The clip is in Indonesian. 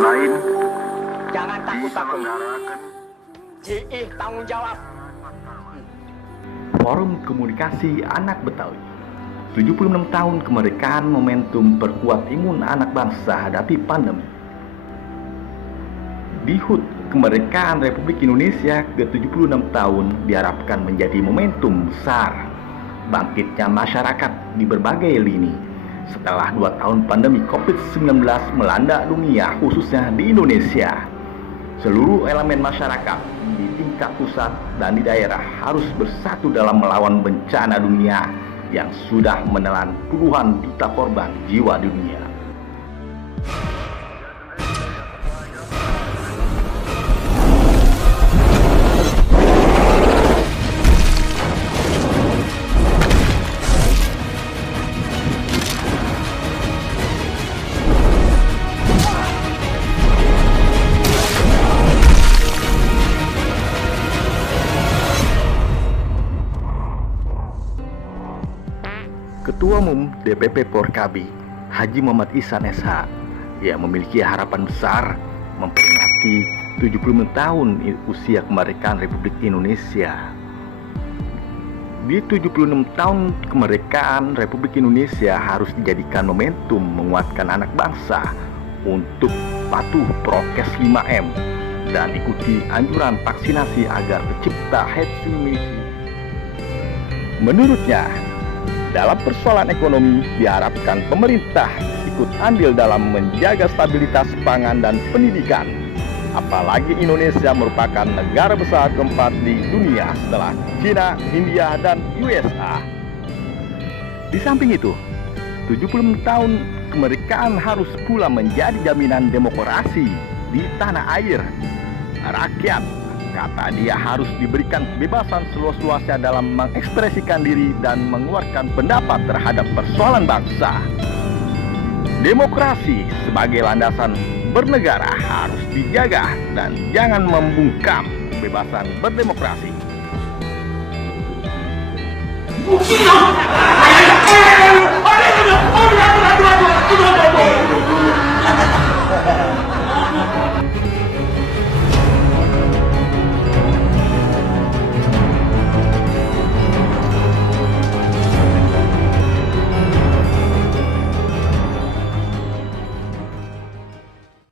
lain Jangan takut-takut. diselenggarakan. JI tanggung jawab. Forum Komunikasi Anak Betawi 76 tahun kemerdekaan momentum perkuat imun anak bangsa hadapi pandemi. Di HUT kemerdekaan Republik Indonesia ke-76 tahun diharapkan menjadi momentum besar bangkitnya masyarakat di berbagai lini setelah 2 tahun pandemi COVID-19 melanda dunia, khususnya di Indonesia. Seluruh elemen masyarakat di tingkat pusat dan di daerah harus bersatu dalam melawan bencana dunia yang sudah menelan puluhan juta korban jiwa dunia. Ketua Umum DPP Porkabi, Haji Muhammad Ihsan SH, yang memiliki harapan besar memperingati 76 tahun usia kemerdekaan Republik Indonesia. Di 76 tahun kemerdekaan Republik Indonesia harus dijadikan momentum menguatkan anak bangsa untuk patuh prokes 5M dan ikuti anjuran vaksinasi agar tercipta herd immunity. Menurutnya, dalam persoalan ekonomi diharapkan pemerintah ikut andil dalam menjaga stabilitas pangan dan pendidikan. Apalagi Indonesia merupakan negara besar keempat di dunia setelah China, India, dan USA. Di samping itu, 76 tahun kemerdekaan harus pula menjadi jaminan demokrasi di tanah air. Rakyat, kata dia, harus diberikan kebebasan seluas-luasnya dalam mengekspresikan diri dan mengeluarkan pendapat terhadap persoalan bangsa. Demokrasi sebagai landasan bernegara harus dijaga dan jangan membungkam kebebasan berdemokrasi.